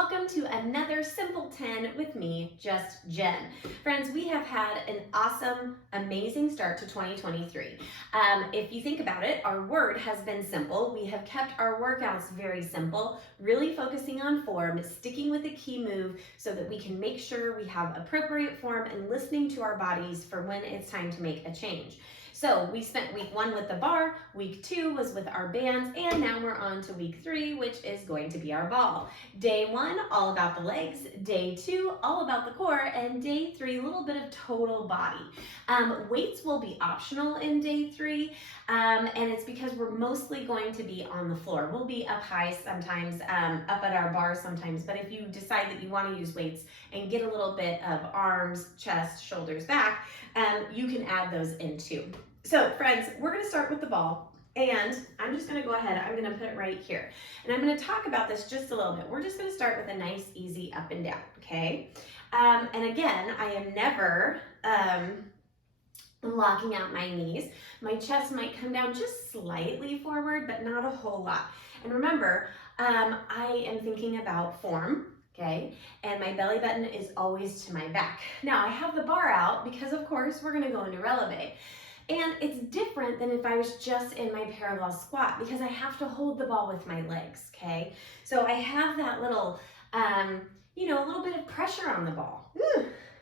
welcome to another Simple 10 with me, Just Jen. Friends, we have had an awesome, amazing start to 2023. If you think about it, our word has been simple. We have kept our workouts very simple, really focusing on form, sticking with a key move so that we can make sure we have appropriate form and listening to our bodies for when it's time to make a change. So we spent week 1 with the bar, week 2 was with our bands, and now we're on to week 3, which is going to be our ball. Day 1, all about the legs. Day 2, all about the core. And day 3, a little bit of total body. Weights will be optional in day 3, and it's because we're mostly going to be on the floor. We'll be up high sometimes, up at our bar sometimes, but if you decide that you want to use weights and get a little bit of arms, chest, shoulders, back, you can add those in too. So friends, we're going to start with the ball, and I'm just going to go ahead, I'm going to put it right here, and I'm going to talk about this just a little bit. We're just going to start with a nice, easy up and down, okay? And again, I am never locking out my knees. My chest might come down just slightly forward, but not a whole lot. And remember, I am thinking about form, okay? And my belly button is always to my back. Now, I have the bar out because, of course, we're going to go into releve. And it's different than if I was just in my parallel squat because I have to hold the ball with my legs, okay? So I have that little, a little bit of pressure on the ball.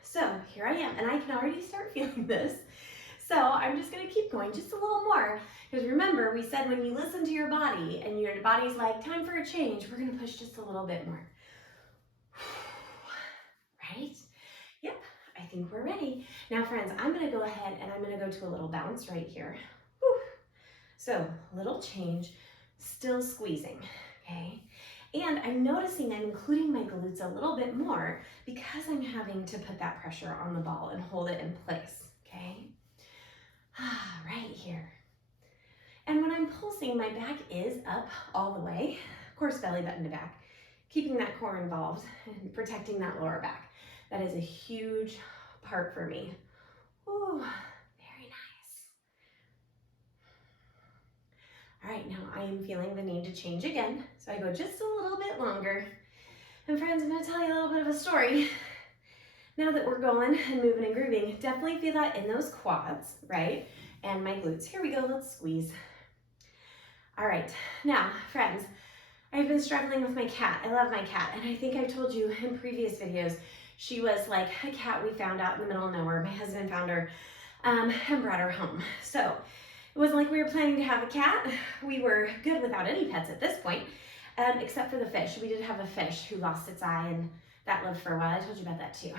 So here I am, and I can already start feeling this. So I'm just gonna keep going just a little more, because remember, we said when you listen to your body and your body's like, time for a change, we're gonna push just a little bit more. Right? Yep. I think we're ready. Now friends, I'm gonna go ahead and I'm gonna go to a little bounce right here. Whew. So little change, still squeezing, okay? And I'm noticing I'm including my glutes a little bit more because I'm having to put that pressure on the ball and hold it in place, okay? Right here. And when I'm pulsing, my back is up all the way. Of course, belly button to back, keeping that core involved and protecting that lower back. That is a huge part for me. Ooh, very nice. All right, now I am feeling the need to change again. So I go just a little bit longer. And friends, I'm gonna tell you a little bit of a story. Now that we're going and moving and grooving, definitely feel that in those quads, right? And my glutes. Here we go, let's squeeze. All right, now friends, I've been struggling with my cat. I love my cat, and I think I've told you in previous videos, she was like a cat we found out in the middle of nowhere. My husband found her and brought her home. So it wasn't like we were planning to have a cat. We were good without any pets at this point, except for the fish. We did have a fish who lost its eye, and that lived for a while. I told you about that too.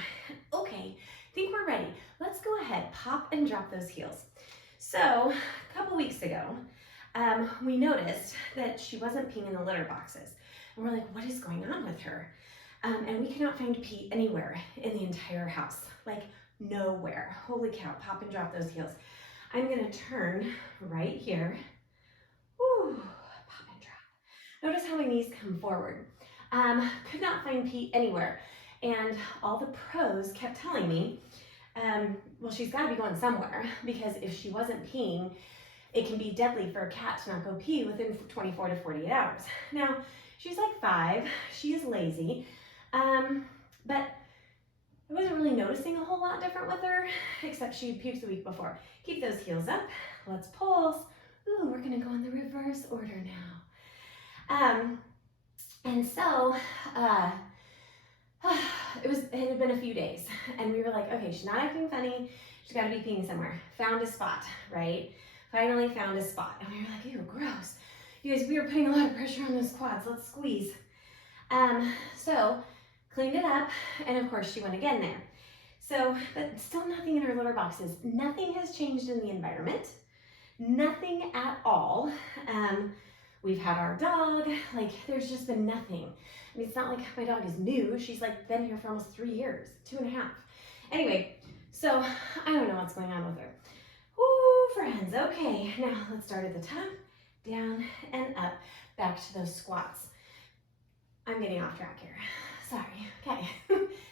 Okay, I think we're ready. Let's go ahead, pop and drop those heels. So a couple weeks ago, we noticed that she wasn't peeing in the litter boxes. And we're like, what is going on with her? And we cannot find pee anywhere in the entire house, like nowhere. Holy cow, pop and drop those heels. I'm gonna turn right here. Woo, pop and drop. Notice how my knees come forward. Could not find pee anywhere. And all the pros kept telling me, well, she's gotta be going somewhere, because if she wasn't peeing, it can be deadly for a cat to not go pee within 24 to 48 hours. Now, she's like 5, she is lazy, but I wasn't really noticing a whole lot different with her, except she puked the week before. Keep those heels up, let's pulse. Ooh, we're gonna go in the reverse order now. And so, it had been a few days, and we were like, okay, she's not acting funny, she's gotta be peeing somewhere. Found a spot, right? Finally found a spot, and we were like, ew, gross. You guys, we were putting a lot of pressure on those quads, let's squeeze. So, cleaned it up, and of course she went again there. So, but still nothing in her litter boxes. Nothing has changed in the environment, nothing at all. We've had our dog, like there's just been nothing. I mean, it's not like my dog is new, she's like been here for almost 3 years, 2.5. Anyway, so I don't know what's going on with her. Woo, friends, okay, now let's start at the top, down and up, back to those squats. I'm getting off track here, sorry, okay.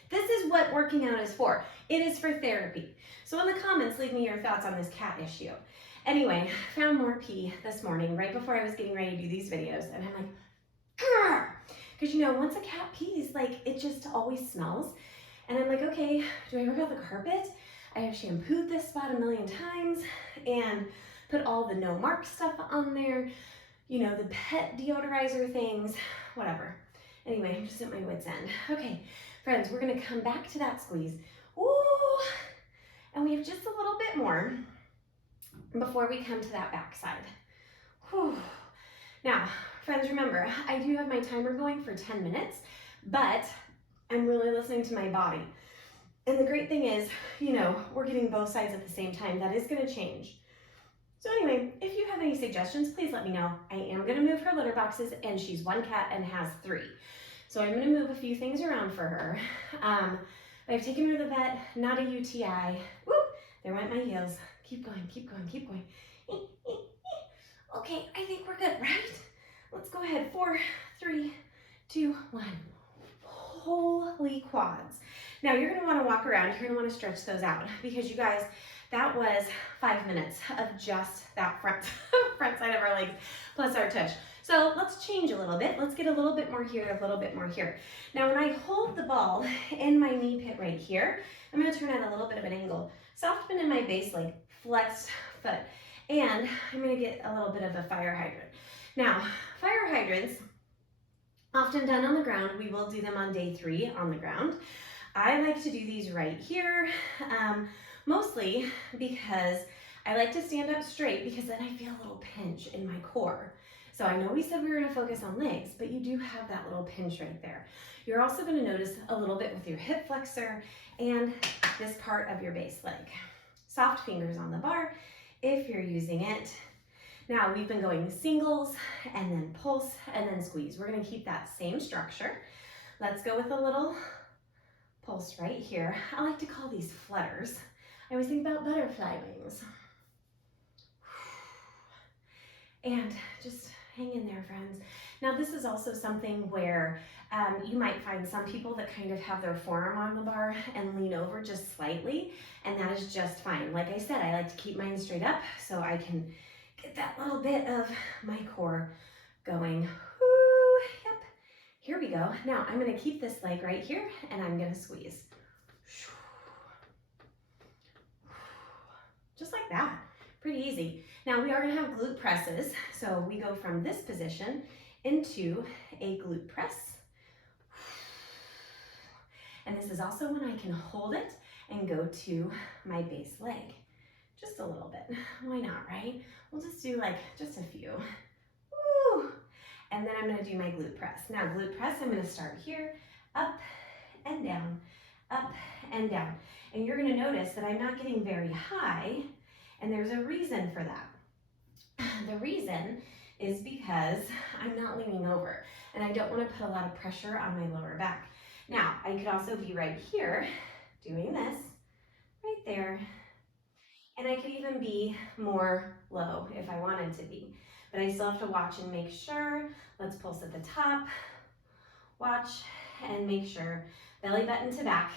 This is what working out is for. It is for therapy. So in the comments, leave me your thoughts on this cat issue. Anyway, found more pee this morning right before I was getting ready to do these videos, and I'm like, grr! Because you know, once a cat pees, like it just always smells. And I'm like, okay, do I work out the carpet? I have shampooed this spot a million times and put all the no mark stuff on there, you know, the pet deodorizer things, whatever. Anyway, I'm just at my wit's end. Okay, friends, we're gonna come back to that squeeze. Ooh, and we have just a little bit more before we come to that back side. Whew. Now, friends, remember, I do have my timer going for 10 minutes, but I'm really listening to my body. And the great thing is, you know, we're getting both sides at the same time. That is gonna change. So anyway, if you have any suggestions, please let me know. I am gonna move her litter boxes, and she's one cat and has 3. So I'm gonna move a few things around for her. I've taken her to the vet, not a UTI. Whoop, there went my heels. Keep going, keep going, keep going. Okay, I think we're good, right? Let's go ahead, 4, 3, 2, 1. Holy quads. Now you're gonna wanna walk around, you're gonna wanna stretch those out because you guys, that was 5 minutes of just that front side of our legs plus our tush. So let's change a little bit. Let's get a little bit more here, a little bit more here. Now when I hold the ball in my knee pit right here, I'm gonna turn at a little bit of an angle. Soft bend in my base leg, flexed foot, and I'm gonna get a little bit of a fire hydrant. Now, fire hydrants, often done on the ground. We will do them on day 3 on the ground. I like to do these right here, mostly because I like to stand up straight because then I feel a little pinch in my core. So I know we said we were gonna focus on legs, but you do have that little pinch right there. You're also gonna notice a little bit with your hip flexor and this part of your base leg. Soft fingers on the bar if you're using it. Now we've been going singles and then pulse and then squeeze. We're gonna keep that same structure. Let's go with a little pulse right here. I like to call these flutters. I always think about butterfly wings. And just hang in there, friends. Now this is also something where you might find some people that kind of have their forearm on the bar and lean over just slightly, and that is just fine. Like I said, I like to keep mine straight up so I can get that little bit of my core going. Woo, yep, here we go. Now I'm gonna keep this leg right here and I'm gonna squeeze. Just like that, pretty easy. Now we are gonna have glute presses. So we go from this position into a glute press. And this is also when I can hold it and go to my base leg. Just a little bit, why not, right? We'll just do like just a few. Woo. And then I'm gonna do my glute press. Now glute press, I'm gonna start here, up and down, up and down. And you're gonna notice that I'm not getting very high, and there's a reason for that. The reason is because I'm not leaning over, and I don't wanna put a lot of pressure on my lower back. Now, I could also be right here, doing this, right there, and I could even be more low if I wanted to be. But I still have to watch and make sure. Let's pulse at the top, watch and make sure. Belly button to back,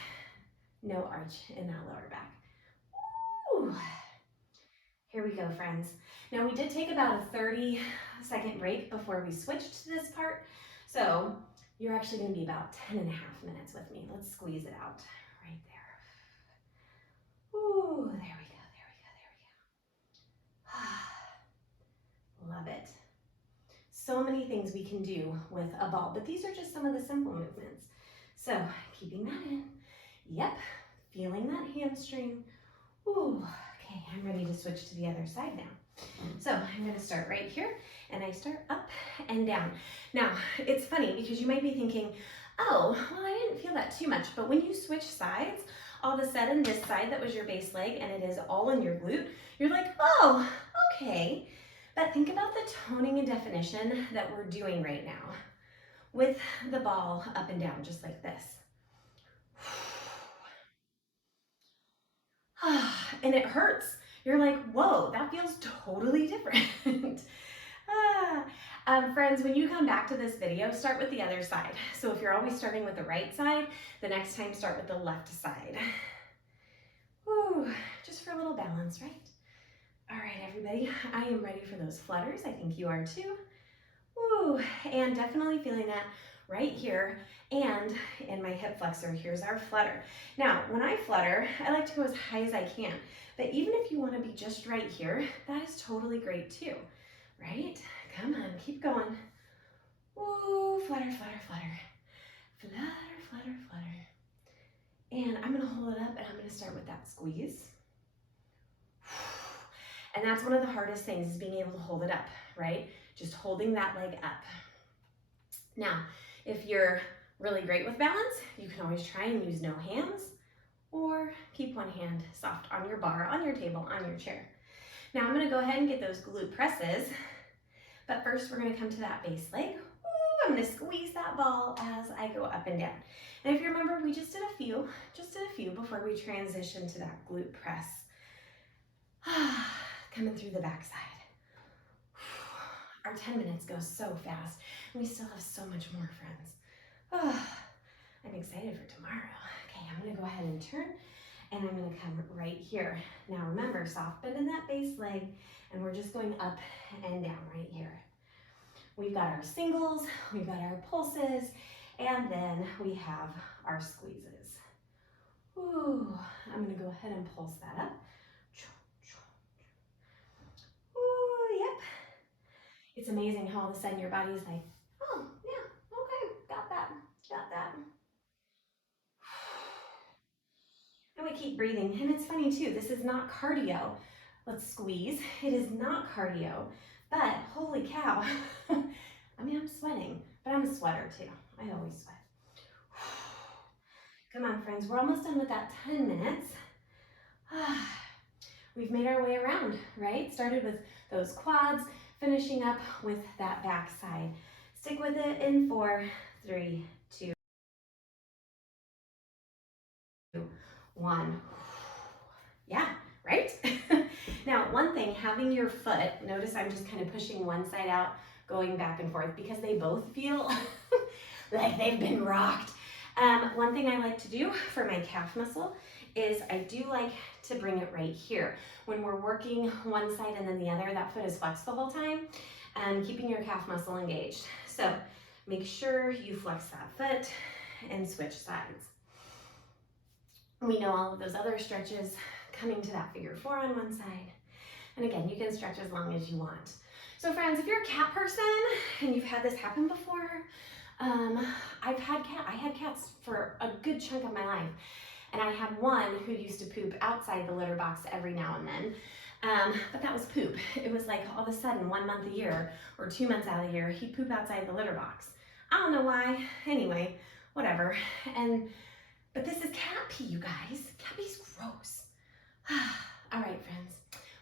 no arch in that lower back. Woo. Here we go, friends. Now we did take about a 30-second break before we switched to this part. So you're actually gonna be about 10.5 minutes with me. Let's squeeze it out right there. Ooh, there we go. Love it. So many things we can do with a ball, but these are just some of the simple movements. So keeping that in, yep, feeling that hamstring. Ooh, okay, I'm ready to switch to the other side now. So I'm gonna start right here, and I start up and down. Now, it's funny because you might be thinking, oh, well, I didn't feel that too much, but when you switch sides, all of a sudden this side that was your base leg and it is all in your glute, you're like, oh, okay. But think about the toning and definition that we're doing right now with the ball up and down, just like this. And it hurts. You're like, whoa, that feels totally different. Friends, when you come back to this video, start with the other side. So if you're always starting with the right side, the next time start with the left side. Woo, just for a little balance, right? All right, everybody, I am ready for those flutters. I think you are too. Woo, and definitely feeling that right here and in my hip flexor. Here's our flutter. Now, when I flutter, I like to go as high as I can. But even if you want to be just right here, that is totally great too, right? Come on, keep going. Ooh, flutter, flutter, flutter. Flutter, flutter, flutter. And I'm gonna hold it up and I'm gonna start with that squeeze. And that's one of the hardest things is being able to hold it up, right? Just holding that leg up. Now, if you're really great with balance, you can always try and use no hands or keep one hand soft on your bar, on your table, on your chair. Now I'm gonna go ahead and get those glute presses, but first we're gonna come to that base leg. Ooh, I'm gonna squeeze that ball as I go up and down. And if you remember, we just did a few before we transition to that glute press. Coming through the backside. Our 10 minutes goes so fast, and we still have so much more, friends. I'm excited for tomorrow. Okay, I'm gonna go ahead and turn, and I'm gonna come right here. Now remember, soft bend in that base leg, and we're just going up and down right here. We've got our singles, we've got our pulses, and then we have our squeezes. Ooh, I'm gonna go ahead and pulse that up. Ooh, yep. It's amazing how all of a sudden your body's like, oh, yeah, okay, got that. And we keep breathing. And it's funny too, this is not cardio. Let's squeeze. It is not cardio, but holy cow. I mean, I'm sweating, but I'm a sweater too. I always sweat. Come on, friends, we're almost done with that 10 minutes. We've made our way around, right? Started with those quads, finishing up with that back side. Stick with it in 4, 3, 2, 1. Yeah, right? Now, one thing, having your foot, notice I'm just kind of pushing one side out, going back and forth because they both feel like they've been rocked. One thing I like to do for my calf muscle is I do like to bring it right here. When we're working one side and then the other, that foot is flexed the whole time, keeping your calf muscle engaged. So make sure you flex that foot and switch sides. We know all of those other stretches coming to that figure 4 on one side. And again, you can stretch as long as you want. So friends, if you're a cat person and you've had this happen before, I had cats for a good chunk of my life. And I had one who used to poop outside the litter box every now and then. But that was poop. It was like all of a sudden 1 month a year or 2 months out of the year, he'd poop outside the litter box. I don't know why. Anyway, whatever. But this is cat pee, you guys. Cat pee's gross. All right, friends.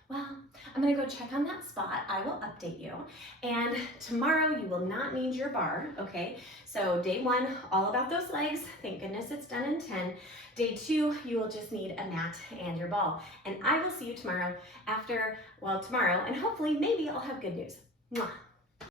Well, I'm gonna go check on that spot. I will update you. And tomorrow you will not need your bar, okay? So day 1, all about those legs. Thank goodness it's done in 10. Day 2, you will just need a mat and your ball. And I will see you tomorrow and hopefully maybe I'll have good news. Mwah.